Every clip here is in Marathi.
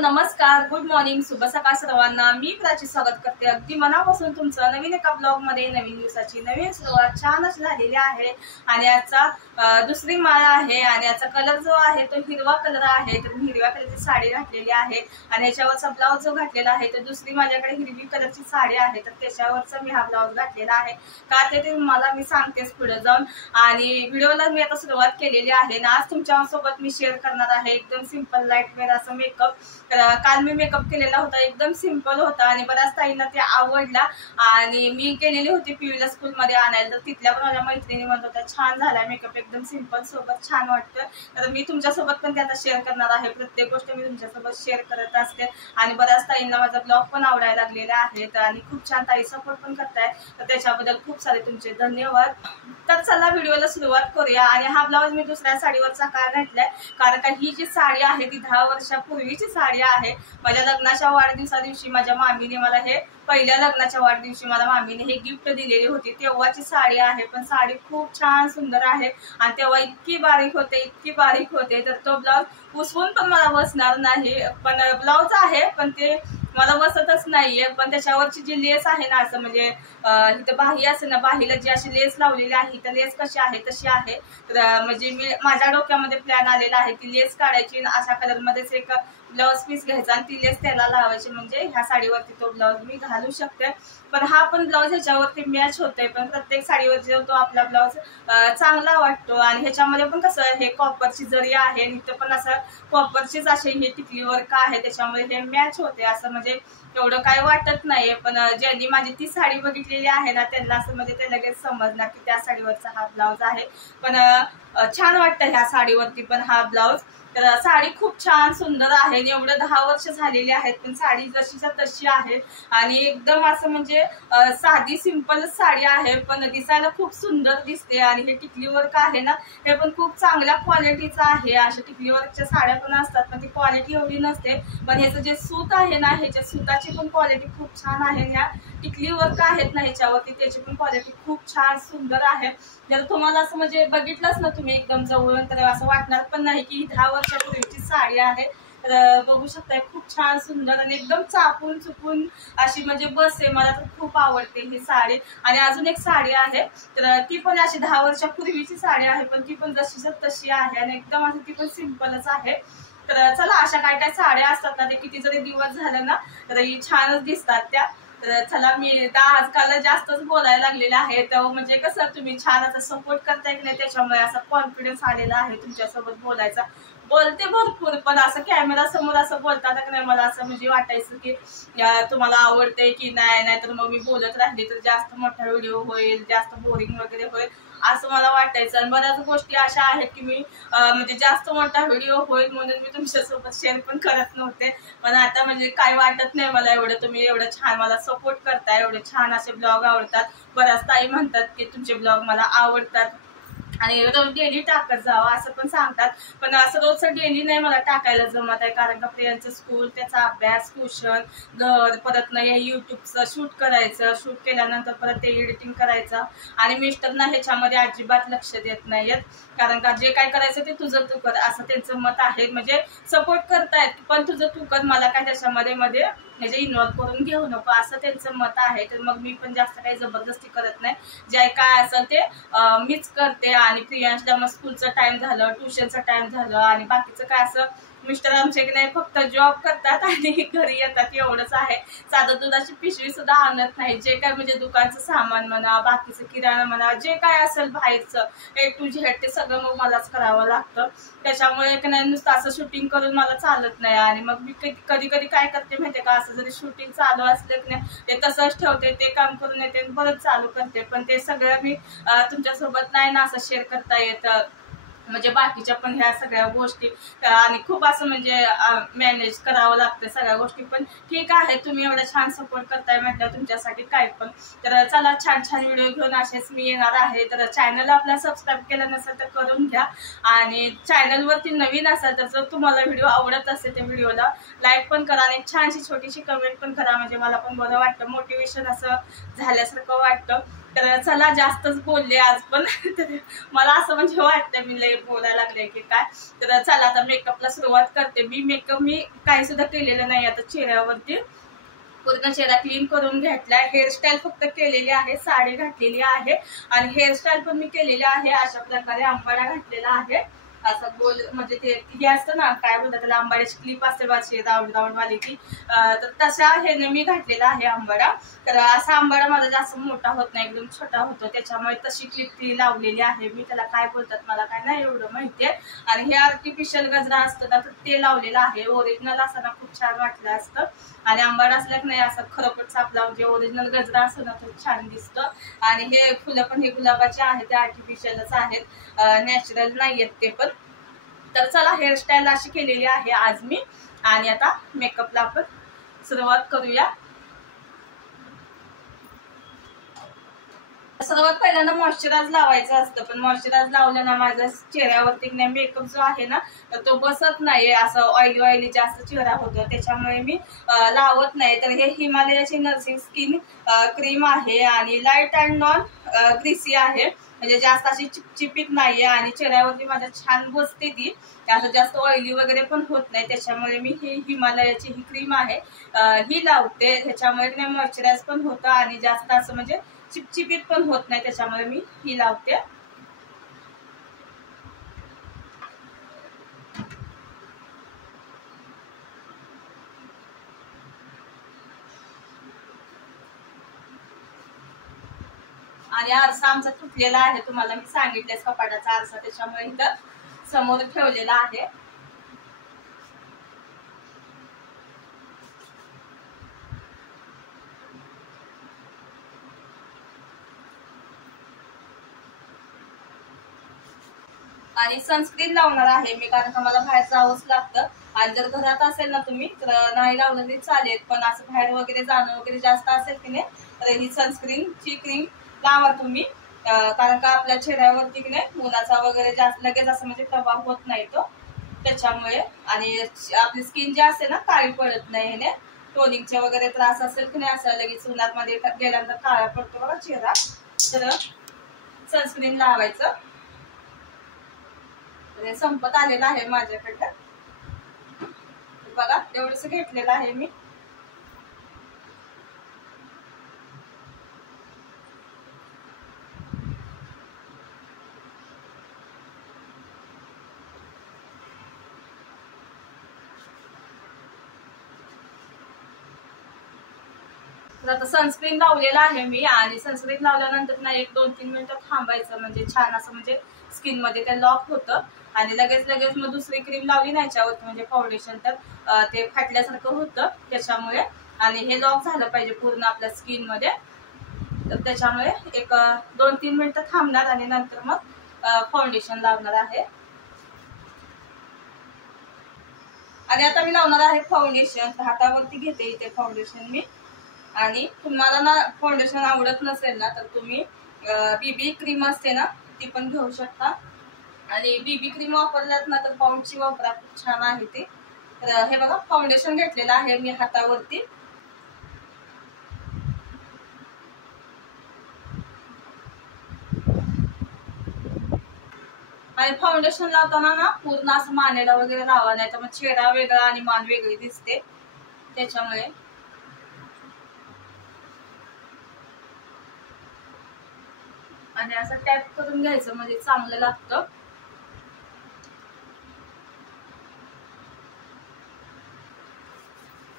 नमस्कार, गुड मॉर्निंग, शुभ सकाळ सर्वांना। मी प्राची स्वागत करते अगदी मनापासून तुमचं नवीन एका ब्लॉग मध्ये। नवीन दिवसाची नवीन सुरुवात छान अशी झालेली आहे आणि आजचा दुसरी माळ आहे आणि याचा कलर जो आहे तो हिरवा कलर आहे। तर मी हिरव्या कलरची साडी घातलेली आहे आणि याच्यावरचा ब्लाउज जो घातलेला आहे तर दुसरी माझ्याकडे हिरवी कलरची साडी आहे तर त्याच्यावरचा मी हा ब्लाउज घातलेला आहे। का ते मला मी सांगतेच पुढे जाऊन। आणि व्हिडिओला मी आता सुरुवात केलेली आहे ना। आज तुमच्यासोबत मी शेअर करणार आहे एकदम सिंपल लाईट वेअर असं मेकअप। काल मी मेकअप केलेला होता, एकदम सिंपल होता आणि बऱ्याच ताईंना ते आवडला आणि मी गेलेली होती पीयूला स्कूल मध्ये आणायला तर तिथल्या पण माझ्या मैत्रिणी म्हणत होत्या छान झाला मेकअप, एकदम सिंपल सोबत छान वाटतं। तर मी तुमच्यासोबत पण ते आता शेअर करणार आहे। प्रत्येक गोष्ट मी तुमच्यासोबत शेअर करत असते आणि बऱ्याच ताईंना माझा ब्लॉग पण आवडायला लागलेला आहे आणि खूप छान ताई सपोर्ट पण करताय तर त्याच्याबद्दल खूप सारे तुमचे धन्यवाद। तर चला व्हिडिओला सुरुवात करूया। आणि हा ब्लाउज मी दुसऱ्या साडीवरचा का घातलाय कारण का ही जी साडी आहे ती 10 वर्षापूर्वीची साडी आहे। माझ्या लग्नाच्या वाढदिवसा दिवशी माझ्या मामीने मला हे पहिल्या लग्नाच्या वाढदिवशी मला मामीने हे गिफ्ट दिलेली होती, तेव्हाची साडी आहे। पण साडी खूप छान सुंदर आहे आणि तेव्हा इतकी बारीक होते तर तो ब्लाउज उसवून पण मला बसणार नाही। पण ब्लाउज आहे पण ते मला बसतच नाहीये। पण त्याच्यावरची जी लेस आहे ना असं म्हणजे इथं बाही असे ना, बाहीला जी अशी लेस लावलेली आहे तर लेस कशी आहे तशी आहे। तर म्हणजे मी माझ्या डोक्यामध्ये प्लॅन आलेला आहे ती लेस काढायची, अशा कलर मध्येच एक ब्लाउज पीस घ्यायचा आणि ती लेस त्याला लावायची, म्हणजे ह्या साडीवरती तो ब्लाउज मी घालू शकते। पण हा पण ब्लाउज ह्याच्यावरती मॅच होतोय, पण प्रत्येक साडीवर जो तो आपला ब्लाउज चांगला वाटतो। आणि ह्याच्यामध्ये पण कसं हे कॉपरची जरी आहे, इथं पण असं कॉपरचीच असे हे टिकली वर्क आहे त्याच्यामुळे हे मॅच होते असं म्हणजे एवढं काय वाटत नाहीये। पण ज्यांनी माझी ती साडी बघितलेली आहे ना त्यांना असं म्हणजे ते लगेच समजणार की त्या साडीवरचा हा ब्लाउज आहे। पण छान वाटतं ह्या साडीवरती पण हा ब्लाउज। तर साडी खूप छान सुंदर आहे, एवढं 10 वर्ष झालेली आहेत पण साडी जशीच्या तशी आहे आणि एकदम असं म्हणजे साधी सिंपल साडी आहे पण दिसायला खूप सुंदर दिसते। आणि हे टिकली वर्क आहे ना हे पण खूप चांगल्या क्वालिटीचं आहे। अशा टिकली वर्कच्या साड्या पण असतात पण ती क्वालिटी एवढी नसते, पण ह्याचं जे सूत आहे ना ह्याच्या सुताची पण क्वालिटी खूप छान आहे। ह्या टिकली वर्क आहेत ना ह्याच्यावरती त्याची पण क्वालिटी खूप छान सुंदर आहे। जर तुम्हाला असं म्हणजे बघितलंच ना तुम्ही एकदम जवळून तर असं वाटणार पण नाही की 10 वर्षापूर्वीची साडी आहे। तर बघू शकताय खूप छान सुंदर आणि एकदम चापून चुपून अशी म्हणजे बस आहे, मला तर खूप आवडते ही साडी। आणि अजून एक साडी आहे तर ती पण अशी 10 वर्षापूर्वीची साडी आहे पण ती पण जशीच्या तशी आहे आणि एकदम असं ती पण सिंपलच आहे। तर चला अशा काय काय साड्या असतात ना ते किती जरी दिवस झाले ना तर छानच दिसतात त्या। तर चला मी आजकाल जास्तच बोलायला लागलेलं आहे तर म्हणजे कसं तुम्ही छान असं सपोर्ट करताय की नाही त्याच्यामुळे असा कॉन्फिडन्स आलेला आहे तुमच्यासोबत बोलायचा। बोलते भरपूर पण असं कॅमेरा समोर असं बोलताना की नाही मला असं म्हणजे वाटायचं की तुम्हाला आवडते की नाही तर मग मी बोलत राहिली तर जास्त मोठा व्हिडिओ होईल, जास्त बोरिंग वगैरे होईल असं मला वाटायचं। आणि बऱ्याच गोष्टी अशा आहेत की मी म्हणजे जास्त मोठा व्हिडिओ होईल म्हणून मी तुमच्यासोबत शेअर पण करत नव्हते। पण आता म्हणजे काय वाटत नाही मला एवढं तुम्ही एवढं छान मला सपोर्ट करताय, एवढे छान असे ब्लॉग आवडतात। बऱ्याच ताई म्हणतात की तुमचे ब्लॉग मला आवडतात आणि रोज डेली टाकत जावं असं पण सांगतात। पण असं रोजचं डेली नाही मला टाकायला जमत आहे कारण का प्रियांचं स्कूल, त्याचा अभ्यास, ट्युशन, घर, परत ना युट्यूबचं शूट करायचं, शूट केल्यानंतर परत ते एडिटिंग करायचं आणि मिस्टरना ह्याच्यामध्ये अजिबात लक्ष देत नाहीयेत कारण का जे काय करायचं ते तुझं तू कर असं त्यांचं मत आहे। म्हणजे सपोर्ट करतायत पण तुझं तू कर, मला काय त्याच्यामध्ये म्हणजे इन्व्हॉल्व करून घेऊ नको असं त्यांचं मत आहे। तर मग मी पण जास्त काही जबरदस्ती करत नाही, जे काय असेल ते मीच करते। आणि प्रियांशला मग स्कूलचं टाइम झालं, ट्युशनचं टाइम झालं आणि बाकीचं काय असं मिस्टर आमचे की नाही फक्त जॉब करतात आणि घरी येतात एवढंच आहे। साधं दुधाची पिशवी सुद्धा आणत नाही, जे काय म्हणजे दुकानचं सामान म्हणा, बाकीचं किराणा म्हणा, जे काय असेल बाहेरचं A to Z ते सगळं मग मलाच करावं लागतं। त्याच्यामुळे की नाही नुसतं असं शूटिंग करून मला चालत नाही। आणि मग मी कधी कधी काय करते माहितीये का, असं जरी शूटिंग चालू असलं की नाही ते तसंच ठेवते, ते काम करून येते परत चालू करते। पण ते सगळं मी तुमच्यासोबत नाही ना असं शेअर करता येतं म्हणजे बाकीच्या पण ह्या सगळ्या गोष्टी आणि खूप असं म्हणजे मॅनेज करावं लागतं सगळ्या गोष्टी। पण ठीक आहे तुम्ही एवढा छान सपोर्ट करताय म्हटलं तुमच्यासाठी काय पण। तर चला छान छान व्हिडिओ घेऊन असेच मी येणार आहे। तर चॅनल आपला सबस्क्राईब केलं नसेल तर करून घ्या आणि चॅनलवरती नवीन असेल तर जर तुम्हाला व्हिडिओ आवडत असेल त्या व्हिडिओला लाईक पण करा आणि छानशी छोटीशी कमेंट पण करा, म्हणजे मला पण बरं वाटतं, मोटिवेशन असं झाल्यासारखं वाटतं। तर चला जास्तच बोलले आज पण तर मला असं म्हणजे वाटतं मी लय बोलायला लागले की काय. तर चला आता मेकअपला सुरुवात करते. मेकअप मी काही सुद्धा केलेलं नाही आता चेहऱ्यावरती. पूर्ण चेहरा क्लीन करून घेतलाय. हेअरस्टाईल फक्त केलेली आहे, साडी घातलेली आहे आणि हेअरस्टाईल पण मी केलेली आहे. अशा प्रकारे आंबाडा घातलेला आहे. असं गोल म्हणजे ते हे असतं ना, काय बोलतात त्याला, आंबाड्याची क्लिप असते बाशी राऊंड राऊंड वाली ती. तर तशा हे मी घातलेला आहे आंबाडा. तर असा आंबाडा माझा जास्त मोठा होत नाही, एकदम छोटा होतो. त्याच्यामुळे तशी क्लिप ती लावलेली आहे मी. त्याला काय बोलतात मला काय नाही एवढं माहितीये. आणि हे आर्टिफिशियल गजरा असतं ना, तर ते लावलेलं आहे. ओरिजिनल असताना खूप छान वाटलं असतं. आणि आंबाडा असला की नाही असं खरोखरच आपला म्हणजे ओरिजिनल गजरा असतो ना, तो छान दिसतं. आणि हे फुलं पण हे गुलाबाचे आहेत, ते आर्टिफिशियलच आहेत, नॅचरल नाही आहेत ते पण. तर चला हेअरस्टाईल अशी केलेली आहे आज मी. आणि आता मेकअपला आपण सुरुवात करूया. सर्वात पहिल्यांदा मॉइश्चरायझर लावायचं असतं, पण मॉइश्चरायझर लावलं ना माझ्या चेहऱ्यावरती मेकअप जो आहे ना तो बसत नाहीये. असं ऑइली ऑइली जास्त चेहरा होतो, त्याच्यामुळे मी लावत नाही. तर हे हिमालयाची नर्सिंग स्किन क्रीम आहे आणि लाईट अँड नॉन ग्रीसी आहे. म्हणजे जास्त अशी चिपचिपीत नाहीये आणि चेहऱ्यावरती माझ्या छान बसते ती. असं जास्त ऑइली वगैरे पण होत नाही. त्याच्यामुळे मी ही हिमालयाची ही क्रीम आहे ही लावते. त्याच्यामुळे मॉइश्चरायझर पण होतं आणि जास्त असं म्हणजे चिपचिपीत पण होत नाही. त्याच्यामुळे मी ही लावते. आणि आरसा आमचा तुटलेला आहे, तुम्हाला मी सांगितलेच कपाटाचा आरसा, त्याच्यामुळे इथं समोर ठेवलेला आहे. आणि सनस्क्रीन लावणार आहे मी, कारण का मला बाहेर जावंच लागतं. आणि जर घरात असेल ना तुम्ही तर नाही लावलं तरी चालेल, पण असं बाहेर वगैरे जाणं वगैरे जास्त असेल की नाही तर ही सनस्क्रीनची क्रीम लावा तुम्ही. कारण का आपल्या चेहऱ्यावरती की नाही उन्हाचा वगैरे जास्त लगेच असं म्हणजे प्रभाव होत नाही तो, त्याच्यामुळे. आणि आपली स्किन जी असते ना काळी पडत नाही ह्याने. टोनिंगचे वगैरे त्रास असेल की नाही असं लगेच उन्हात मध्ये गेल्यानंतर काळा पडतो बघा चेहरा, तर सनस्क्रीन लावायचं. संपत आलेला आहे माझ्याकडं बघा, एवढंच घेतलेलं आहे मी. तर आता सनस्क्रीन लावलेला आहे मी. आणि सनस्क्रीन लावल्यानंतर ना 1-2-3 मिनिटं थांबायचं, म्हणजे छान असं म्हणजे स्किन मध्ये ते लॉक होतं. आणि लगेच मग दुसरी क्रीम लावली नाही याच्यावरती म्हणजे फाउंडेशन, तर ते फाटल्यासारखं होतं त्याच्यामुळे. आणि हे लॉक झालं पाहिजे पूर्ण आपल्या स्किन मध्ये, तर त्याच्यामुळे 1-2-3 मिनिटं थांबणार आणि नंतर मग फाउंडेशन लावणार आहे. आणि आता मी लावणार आहे फाउंडेशन. हातावरती घेते इथे फाउंडेशन मी. आणि तुम्हाला ना फाउंडेशन आवडत नसेल ना तर तुम्ही बीबी क्रीम असते ना ती पण घेऊ शकता. आणि बीबी क्रीम वापरल्यात ना तर पाऊंडची वापरा, खूप छान आहे ते. तर हे बघा फाउंडेशन घेतलेलं आहे मी हातावरती. आणि फाउंडेशन लावताना ना पूर्ण असं मानेला वगैरे लावा, नाही तर मग चेहरा वेगळा आणि मान वेगळी दिसते त्याच्यामुळे. आणि असं टॅप करून घ्यायचं म्हणजे चांगलं लागतं.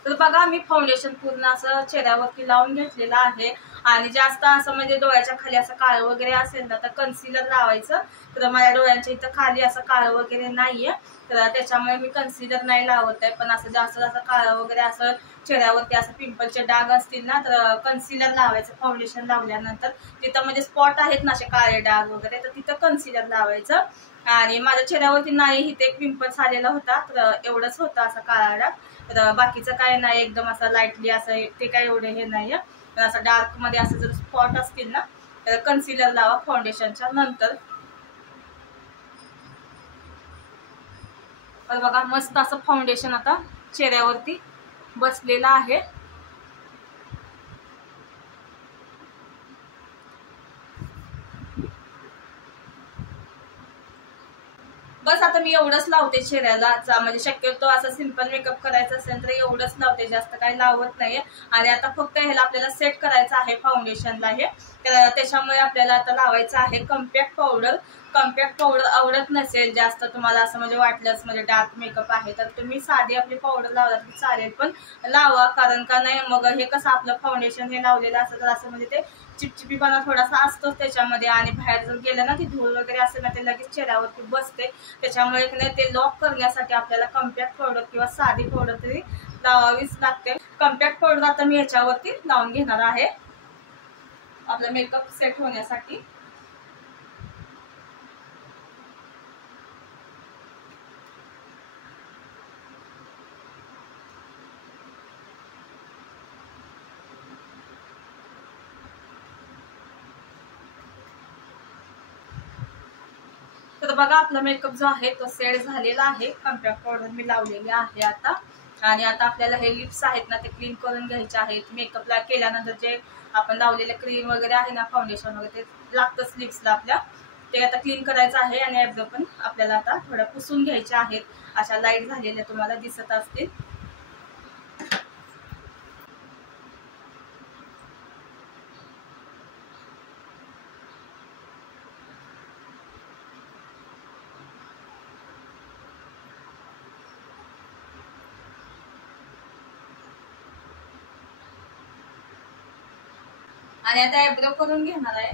तर बघा मी फाउंडेशन पूर्ण असं चेहऱ्यावरती लावून घेतलेलं आहे. आणि जास्त असं म्हणजे डोळ्याच्या खाली असं काळं वगैरे असेल ना तर कन्सिलर लावायचं. तर माझ्या डोळ्यांच्या इथं खाली असं काळं वगैरे नाहीये, तर त्याच्यामुळे मी कन्सिलर नाही लावत आहे. पण असं जास्त असं काळं वगैरे असं चेहऱ्यावरती असं पिंपलचे डाग असतील ना तर कन्सिलर लावायचं फाउंडेशन लावल्यानंतर. तिथं म्हणजे स्पॉट आहेत ना असे काळे डाग वगैरे, तर तिथं कन्सिलर लावायचं. आणि माझ्या चेहऱ्यावरती नाही इथे एक पिंपल्स आलेला होता, तर एवढंच होतं असं काळा डाग. तर बाकीचं काय नाही, एकदम असं लाईटली असं ते काय एवढे हे नाही. तर असं डार्क मध्ये असं जर स्पॉट असतील ना तर कन्सिलर लावा फाउंडेशनच्या नंतर. तर बघा मस्त असं फाउंडेशन आता चेहऱ्यावरती बसलेलं आहे. बस आता मी एवढंच लावते चेहऱ्याला, म्हणजे शक्यतो असं सिंपल मेकअप करायचं असेल तर एवढंच लावते, जास्त काही लावत नाहीये. आणि आता फक्त ह्याला आपल्याला सेट करायचं आहे फाउंडेशनला हे, तर त्याच्यामुळे आपल्याला आता लावायचं आहे कॉम्पॅक्ट पावडर. कॉम्पॅक्ट पावडर आवडत नसेल जास्त तुम्हाला असं म्हणजे वाटलंच म्हणजे डार्क मेकअप आहे तर तुम्ही साधी आपली पावडर लावला तरी चालेल, पण लावा. कारण का नाही मग हे कसं आपलं फाउंडेशन हे लावलेलं असतं तर असं म्हणजे ते चिपचिपीपणा थोडासा असतोच त्याच्यामध्ये, आणि बाहेर जर गेलं ना ती धूळ वगैरे असेल ना ते लगेच चेहऱ्यावरती बसते. त्याच्यामुळे नाही ते लॉक करण्यासाठी आपल्याला कॉम्पॅक्ट पावडर किंवा साधी पावडर तरी लावावीच लागते. कॉम्पॅक्ट पावडर आता मी याच्यावरती लावून घेणार आहे आपला मेकअप सेट होण्यासाठी. तर बघा आपला मेकअप जो आहे तो सेट झालेला आहे. कॉम्पॅक्ट पावडर मी लावलेली आहे आता. आणि आता आपल्याला हे लिप्स आहेत ना ते क्लीन करून घ्यायचे आहेत. मेकअपला केल्यानंतर जे आपण लावलेले क्रीम वगैरे आहे ना फाउंडेशन वगैरे ते लागतंच लिप्सला आपल्या, ते आता क्लीन करायचं आहे. आणि आयब्रो पण आपल्याला आता थोड्या पुसून घ्यायच्या आहेत. अशा लाईट झालेल्या तुम्हाला दिसत असतील. आणि आता आयब्रो करून घेणार आहे.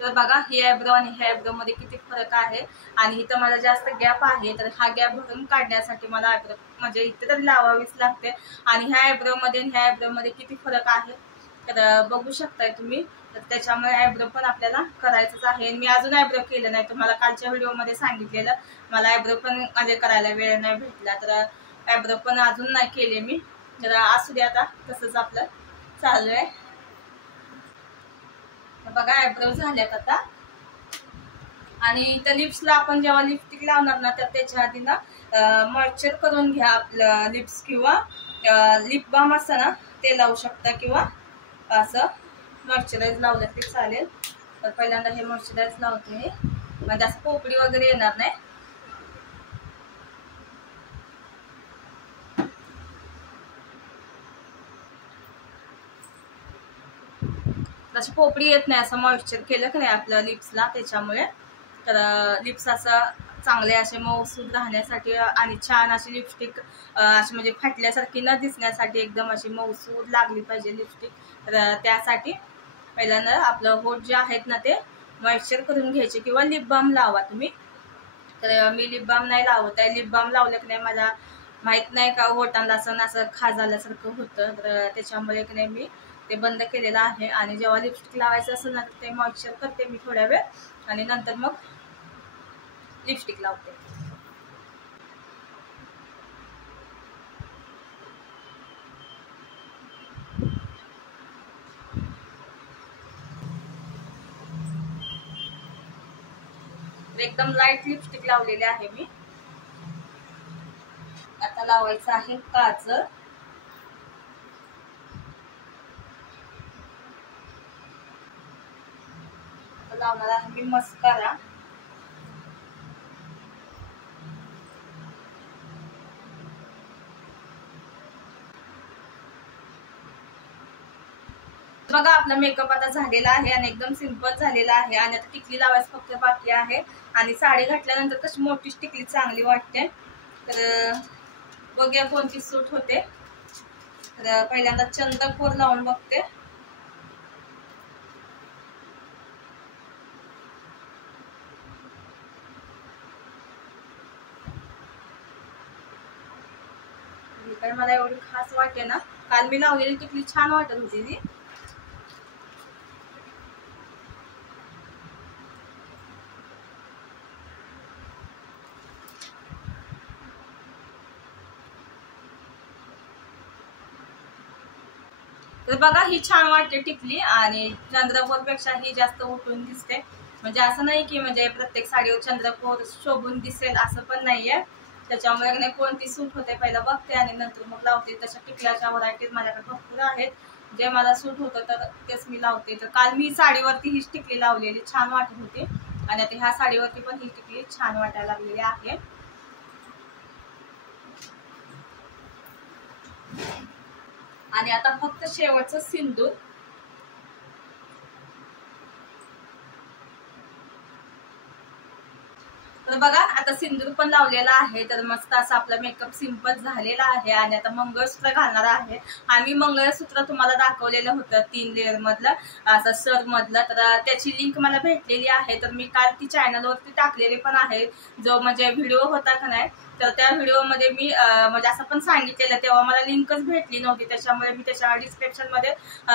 तर बघा ही आयब्रो आणि ह्या आयब्रो मध्ये किती फरक आहे. आणि इथं मला जास्त गॅप आहे तर हा गॅप भरून काढण्यासाठी मला आयब्रो म्हणजे इथे तरी लावावीच लागते. आणि ह्या आयब्रो मध्ये ह्या आयब्रो मध्ये किती फरक आहे तर बघू शकताय तुम्ही. तर त्याच्यामुळे आयब्रो पण आपल्याला करायचंच आहे. मी अजून आयब्रो केलं नाही, तुम्हाला कालच्या व्हिडिओमध्ये सांगितलेलं मला आयब्रो पण म्हणजे करायला वेळ नाही भेटला तर आयब्रो पण अजून नाही केले मी. तर असू दे आता तसंच आपलं चालू आहे. बघा आयब्रो झाल्यात आता. आणि इथं लिप्सला आपण जेव्हा लिपस्टिक लावणार ना तर त्याच्या आधी ना मॉइश्चर करून घ्या आपलं लिप्स, किंवा लिप बाम असतं ना ते लावू शकता, किंवा असं मॉइश्चराईज लावलं तरी चालेल. तर पहिल्यांदा हे मॉइश्चराईज लावते म्हणजे असं पोपडी वगैरे येणार नाही. अशी पोपडी येत नाही असं मॉइश्चर केलं की नाही आपल्या लिप्सला, त्याच्यामुळे. तर लिप्स असं चांगले असे मऊसूद राहण्यासाठी आणि छान अशी लिपस्टिक अशी म्हणजे फाटल्यासारखी न दिसण्यासाठी एकदम अशी मऊसूद लागली पाहिजे लिपस्टिक. तर त्यासाठी पहिल्यांदा आपलं होठ जे आहेत ना ते मॉइश्चर करून घ्यायचे, किंवा लिप बाम लावा तुम्ही. तर मी लिप बाम नाही लावत आहे. लिप बाम लावलं की नाही मला माहित नाही का होटांना असं खाजल्यासारखं होतं, तर त्याच्यामुळे की नाही मी ते बंद केलेलं आहे. आणि जेव्हा लिपस्टिक लावायचं असेल ना तर ते मॉइश्चर करते मी थोड्या वेळ आणि नंतर मग लिपस्टिक लावते. एकदम लाईट लिपस्टिक लावलेले आहे मी. आता लावायचं आहे काजळ. लावणार आहे मी मस्कारा. बघा आपला मेकअप आता झालेला आहे आणि एकदम सिंपल झालेला आहे. आणि आता टिकली लावायचं फक्त बाकी आहे. आणि साडी घातल्यानंतर कशी मोठी टिकली चांगली वाटते. तर बघूया कोणती सूट होते. तर पहिल्यांदा चंद्रकोर लावून बघते. तर मला एवढी खास वाटते ना, काल मी लावलेली टिकली छान वाटत होती ती. तर बघा ही छान वाटते टिकली. आणि चंद्रकोर पेक्षा ही जास्त उठून दिसते. म्हणजे असं नाही की म्हणजे प्रत्येक साडीवर चंद्रकोर शोभून दिसेल असं पण नाहीये. त्याच्यामुळे कोणती सूट होते पहिला बघते आणि नंतर मग लावते. तशा टिकल्याच्या व्हरायटीज माझ्याकडे भरपूर आहेत. जे मला सूट होतं तर तेच मी लावते. तर काल मी साडीवरती ही टिकली लावलेली, छान वाटत होती. आणि आता ह्या साडीवरती पण ही टिकली छान वाटायला लागलेली आहे. आणि आता फक्त शेवटचं सिंदूर. तर बघा आता सिंदूर पण लावलेला आहे. तर मस्त असा आपला मेकअप सिंपल झालेला आहे. आणि आता मंगळसूत्र घालणार आहे. आम्ही मंगळसूत्र तुम्हाला दाखवलेलं होतं 3 लेअर मधलं, असं सर मधलं. तर त्याची लिंक मला भेटलेली आहे. तर मी काल ती चॅनलवरती टाकलेली पण आहे, जो म्हणजे व्हिडिओ होता का नाही. तर त्या व्हिडिओमध्ये मी म्हणजे असं पण सांगितलेलं, तेव्हा मला लिंकच भेटली नव्हती. त्याच्यामुळे मी त्याच्या डिस्क्रिप्शन मध्ये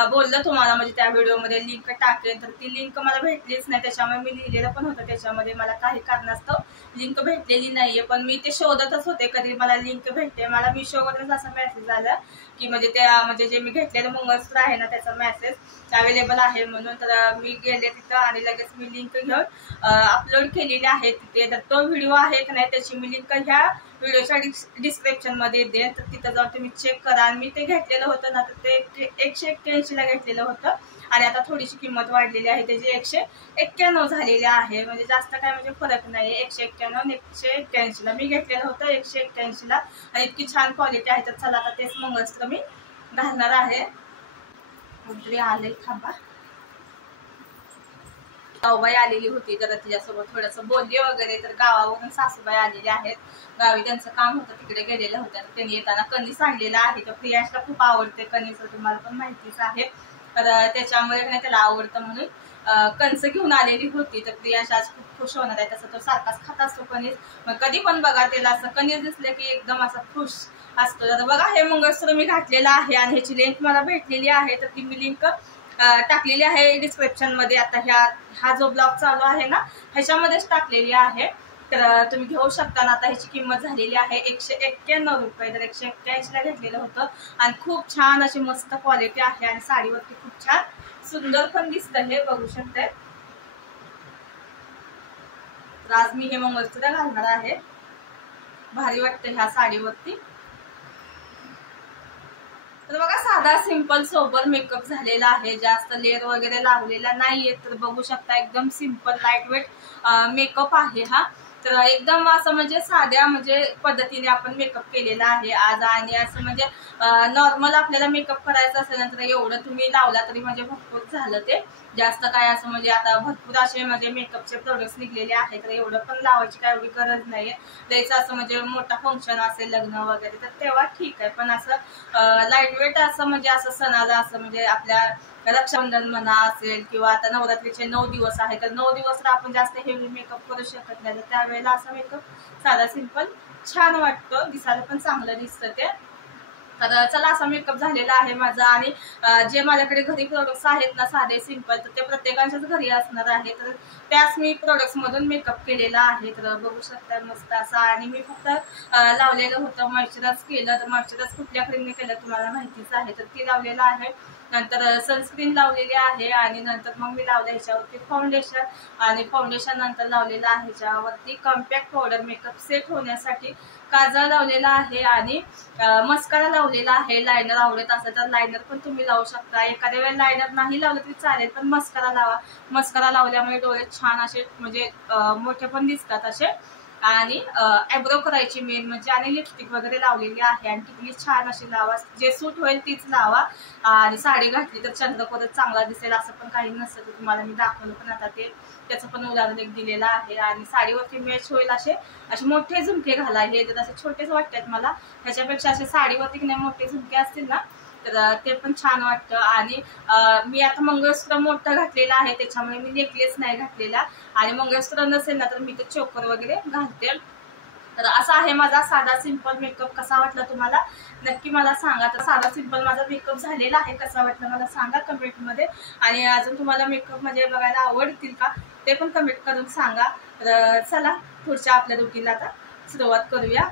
बोललं तुम्हाला, म्हणजे त्या व्हिडिओमध्ये लिंक टाकेन. तर ती लिंक मला भेटलीच नाही. त्याच्यामुळे मी लिहिलेलं पण होतं त्याच्यामध्ये, मला काही कारणास्तव लिंक भेटलेली नाहीये. पण मी ते शोधतच होते कधी मला लिंक भेटते. मला मिशोवरच असा मेसेज आला की म्हणजे त्या म्हणजे जे मी घेतलेलं मंगळसूत्र आहे ना, त्याचा मेसेज अवेलेबल आहे म्हणून. तर मी गेले तिथं आणि लगेच मी लिंक घेऊन अपलोड केलेली आहे तिथे. तर तो व्हिडिओ आहे की नाही त्याची मी लिंक ह्या व्हिडिओच्या डिस्क्रिप्शन मध्ये देईन. तर तिथं जाऊन तुम्ही चेक करा. आणि मी ते घेतलेलं होतं ना, तर ते 181 ला घेतलेलं होतं. आणि आता थोडीशी किंमत वाढलेली आहे, त्याची 191 झालेली आहे. म्हणजे जास्त काय म्हणजे फरक नाही. 191 आणि 181 ला मी घेतलेलं होतं, 181 ला. आणि इतकी छान क्वालिटी आहे. तर चला आता तेच मंगळसूत्र मी घालणार आहे. कुठे आले थांबा. सासूबाई आलेली होती, तर तिच्यासोबत थोडंसं बोलले वगैरे. तर गावावरून सासूबाई आलेले आहेत. गावी त्यांचं काम होतं, तिकडे गेलेलं होतं. त्यांनी येताना कणीस आणलेला आहे. तर प्रियांशला खूप आवडते कणीस, तुम्हाला पण माहितीच आहे. तर त्याच्यामुळे नाही त्याला आवडतं म्हणून कणसं घेऊन आलेली होती. तर प्रियांश आज खूप खुश होणार आहे. तसं तो सारखाच खात असतो कणीस. मग कधी पण बघा त्याला असं कणीस दिसलं की एकदम असा खुश असतो. तर बघा हे मंगळसूत्र मी घातलेलं आहे आणि ह्याची लिंक मला भेटलेली आहे. तर ती मी लिंक टाकलेली आहे डिस्क्रिप्शन मध्ये. आता हा जो ब्लॉग चालू आहे ना, ह्याच्यामध्येच टाकलेली आहे. तर तुम्ही घेऊ शकता ना. आता ह्याची किंमत झालेली आहे 191 रुपये. तर 181 ला घेतलेलं होतं. आणि खूप छान अशी मस्त क्वालिटी आहे. आणि साडीवरती खूप छान सुंदर पण दिसतं, हे बघू शकते. तर आज मी हे मंगळसूत्र घालणार आहे. भारी वाटतं ह्या साडीवरती. तर बघा साधा सिंपल सोबर मेकअप झालेला आहे. जास्त लेअर वगैरे लावलेला नाहीये. तर बघू शकता एकदम सिंपल लाईट वेट मेकअप आहे हा. तर एकदम असं म्हणजे साध्या म्हणजे पद्धतीने आपण मेकअप केलेला आहे आज. आणि असं म्हणजे नॉर्मल आपल्याला मेकअप करायचं असेल ना, तर एवढं तुम्ही लावला तरी म्हणजे भरपूर झालं. ते जास्त काय असं म्हणजे आता भरपूर असे म्हणजे मेकअपचे प्रोडक्ट्स निघलेले आहेत. तर एवढं पण लावायची काय एवढी गरज नाहीये. द्यायचं असं म्हणजे मोठा फंक्शन असेल, लग्न वगैरे, तर तेव्हा ठीक आहे. पण असं लाईट वेट असं म्हणजे असं सणाला असं म्हणजे आपल्या रक्षाबंधन म्हणा असेल, किंवा आता नवरात्रीचे 9 दिवस आहे, तर 9 दिवस आपण जास्त हेवी मेकअप करू शकत नाही. तर त्यावेळेला असा मेकअप साधा सिंपल छान वाटतो, दिसायला पण चांगलं दिसतं ते. तर चला असा मेकअप झालेला आहे माझा. आणि जे माझ्याकडे घरी प्रोडक्ट्स आहेत ना साधे सिंपल, तर ते प्रत्येकाच्याच घरी असणार आहे. तर त्याच मी प्रोडक्ट्स मधून मेकअप केलेला आहे. तर बघू शकता मस्त असा. आणि मी फक्त लावलेलं होतं, मॉइश्चराइज केलं. तर मॉइश्चराइज कुठल्या क्रीमने केलं तुम्हाला माहितीच आहे. तर ती लावलेलं आहे. नंतर सनस्क्रीन लावलेली आहे. आणि नंतर मग मी लावलं ह्याच्यावरती फाउंडेशन. आणि फाउंडेशन नंतर लावलेलं आहे ह्याच्यावरती कॉम्पॅक्ट पावडर, मेकअप सेट होण्यासाठी काजळ लावलेला आहे. आणि मस्कारा लावलेला आहे. लायनर आवडत असेल तर लायनर पण तुम्ही लावू शकता. एखाद्या वेळेला लायनर नाही लावलं तरी चालेल, पण मस्कारा लावा. मस्कारा लावल्यामुळे डोळे छान असे म्हणजे मोठे पण दिसतात असे. आणि आयब्रो करायची मेन म्हणजे. आणि लिपस्टिक वगैरे लावलेली आहे. आणि टिकली छान अशी लावा, जे सूट होईल तीच लावा. आणि साडी घातली तर चंद्रकोर चांगला दिसेल असं पण काही नसतं. तर तुम्हाला मी दाखवलं पण आता ते त्याचं पण उदाहरण एक दिलेलं आहे. आणि साडीवरती मॅच होईल असे मोठे झुमके घाला. हे तर असे छोटेच वाटतात मला, ह्याच्यापेक्षा असे साडीवरती की नाही मोठे झुमके असतील ना, तर ते पण छान वाटतं. आणि मी आता मंगळसूत्र मोठं घातलेलं आहे, त्याच्यामुळे मी नेकलेस नाही घातलेला. आणि मंगळसूत्र नसेल ना, तर मी ते चोकर वगैरे घालते. तर असा आहे माझा साधा सिंपल मेकअप. कसा वाटला तुम्हाला नक्की मला सांगा. तर साधा सिंपल माझा मेकअप झालेला आहे, कसा वाटला मला सांगा कमेंट मध्ये. आणि अजून तुम्हाला मेकअप म्हणजे बघायला आवडतील का ते पण कमेंट करून सांगा. तर चला पुढच्या आपल्या रुटीनला आता सुरुवात करूया.